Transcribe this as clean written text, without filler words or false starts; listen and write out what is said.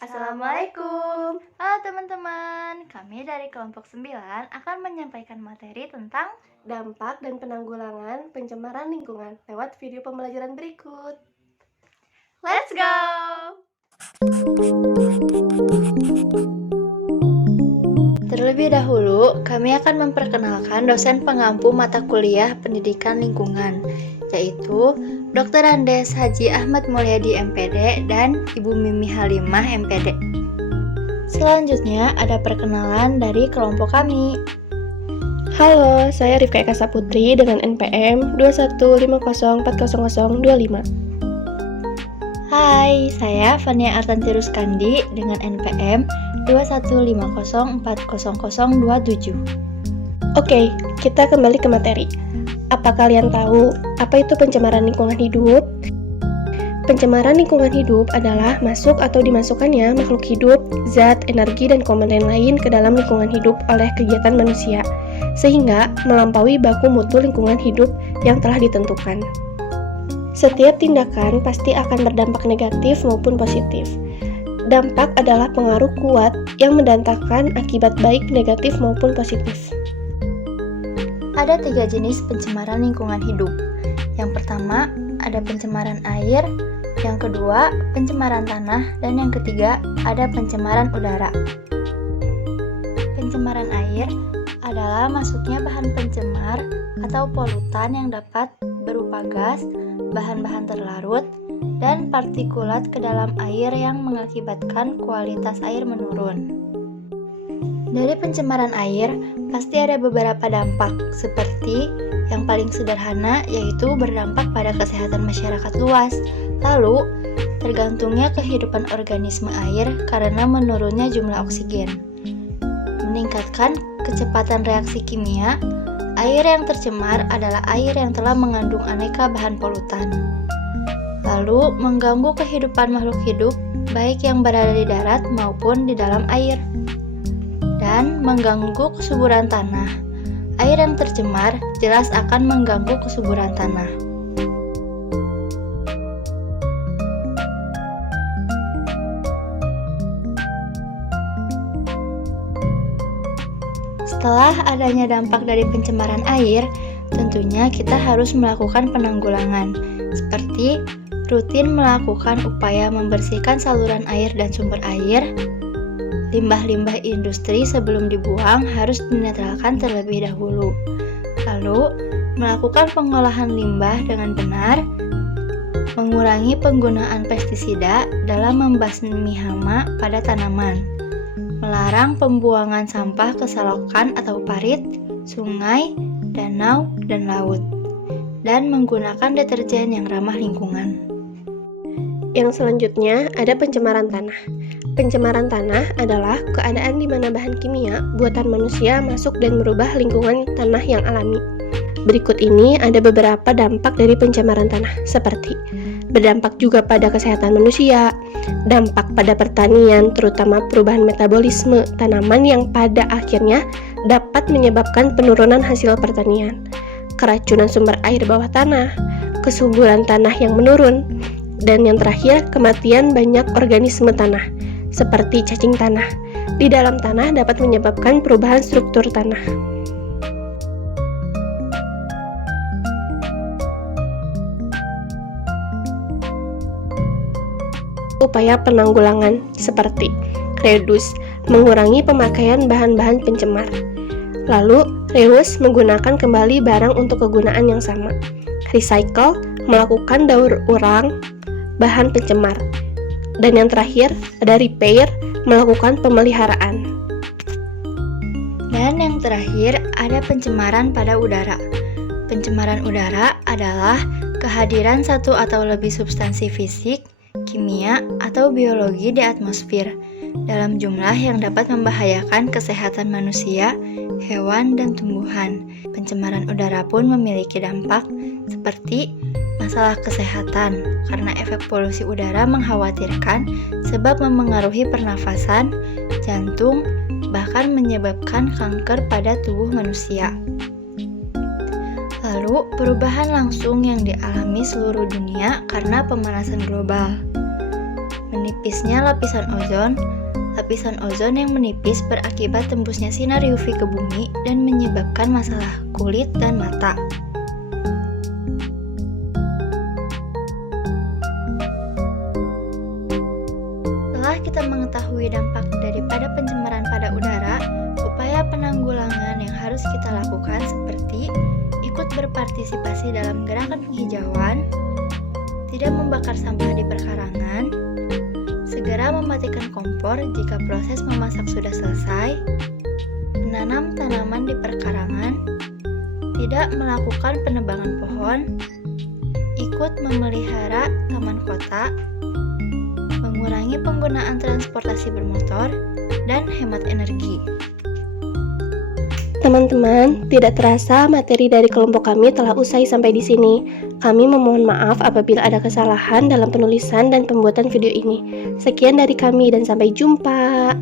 Assalamualaikum. Halo teman-teman, kami dari kelompok 9 akan menyampaikan materi tentang dampak dan penanggulangan pencemaran lingkungan lewat video pembelajaran berikut. Let's go! Terlebih dahulu, kami akan memperkenalkan dosen pengampu mata kuliah pendidikan lingkungan, yaitu Dr. Andes Haji Ahmad Mulyadi MPD dan Ibu Mimi Halimah MPD. Selanjutnya ada perkenalan dari kelompok kami. Halo, saya Rifka Eka Saputri dengan NPM 215040025. Hai, saya Fania Artanti Ruskandi dengan NPM 215040027. Oke, kita kembali ke materi. Apa kalian tahu apa itu pencemaran lingkungan hidup? Pencemaran lingkungan hidup adalah masuk atau dimasukkannya makhluk hidup, zat, energi, dan komponen lain ke dalam lingkungan hidup oleh kegiatan manusia, sehingga melampaui baku mutu lingkungan hidup yang telah ditentukan. Setiap tindakan pasti akan berdampak negatif maupun positif. Dampak adalah pengaruh kuat yang mendatangkan akibat baik negatif maupun positif. Ada 3 jenis pencemaran lingkungan hidup. Yang pertama, ada pencemaran air, yang kedua, pencemaran tanah, dan yang ketiga, ada pencemaran udara. Pencemaran air adalah masuknya bahan pencemar atau polutan yang dapat berupa gas, bahan-bahan terlarut, dan partikulat ke dalam air yang mengakibatkan kualitas air menurun. Dari pencemaran air, pasti ada beberapa dampak, seperti yang paling sederhana yaitu berdampak pada kesehatan masyarakat luas. Lalu, tergantungnya kehidupan organisme air karena menurunnya jumlah oksigen. Meningkatkan kecepatan reaksi kimia, air yang tercemar adalah air yang telah mengandung aneka bahan polutan. Lalu, mengganggu kehidupan makhluk hidup, baik yang berada di darat maupun di dalam air. Dan mengganggu kesuburan tanah. Air yang tercemar jelas akan mengganggu kesuburan tanah. Setelah adanya dampak dari pencemaran air, tentunya kita harus melakukan penanggulangan, seperti rutin melakukan upaya membersihkan saluran air dan sumber air. Limbah-limbah industri sebelum dibuang harus dinetralkan terlebih dahulu. Lalu, melakukan pengolahan limbah dengan benar, mengurangi penggunaan pestisida dalam membasmi hama pada tanaman, melarang pembuangan sampah ke selokan atau parit, sungai, danau, dan laut, dan menggunakan deterjen yang ramah lingkungan. Yang selanjutnya ada pencemaran tanah. Pencemaran tanah adalah keadaan di mana bahan kimia buatan manusia masuk dan merubah lingkungan tanah yang alami. Berikut ini ada beberapa dampak dari pencemaran tanah, seperti berdampak juga pada kesehatan manusia, dampak pada pertanian, terutama perubahan metabolisme tanaman yang pada akhirnya dapat menyebabkan penurunan hasil pertanian, keracunan sumber air bawah tanah, kesuburan tanah yang menurun, dan yang terakhir, kematian banyak organisme tanah, seperti cacing tanah. Di dalam tanah dapat menyebabkan perubahan struktur tanah. Upaya penanggulangan seperti reduce, mengurangi pemakaian bahan-bahan pencemar. Lalu, reuse, menggunakan kembali barang untuk kegunaan yang sama. Recycle, melakukan daur ulang bahan pencemar. Dan yang terakhir, ada repair, melakukan pemeliharaan. Dan yang terakhir, ada pencemaran pada udara. Pencemaran udara adalah kehadiran satu atau lebih substansi fisik, kimia, atau biologi di atmosfer dalam jumlah yang dapat membahayakan kesehatan manusia, hewan, dan tumbuhan. Pencemaran udara pun memiliki dampak seperti masalah kesehatan, karena efek polusi udara mengkhawatirkan sebab memengaruhi pernafasan, jantung, bahkan menyebabkan kanker pada tubuh manusia. Lalu, perubahan langsung yang dialami seluruh dunia karena pemanasan global. Menipisnya lapisan ozon yang menipis berakibat tembusnya sinar UV ke bumi dan menyebabkan masalah kulit dan mata. Setelah kita mengetahui dampak daripada pencemaran pada udara, upaya penanggulangan yang harus kita lakukan seperti ikut berpartisipasi dalam gerakan penghijauan, tidak membakar sampah di perkarangan, segera mematikan kompor jika proses memasak sudah selesai, menanam tanaman di perkarangan, tidak melakukan penebangan pohon, ikut memelihara taman kota, mengurangi penggunaan transportasi bermotor, dan hemat energi. Teman-teman, tidak terasa materi dari kelompok kami telah usai sampai di sini. Kami memohon maaf apabila ada kesalahan dalam penulisan dan pembuatan video ini. Sekian dari kami dan sampai jumpa.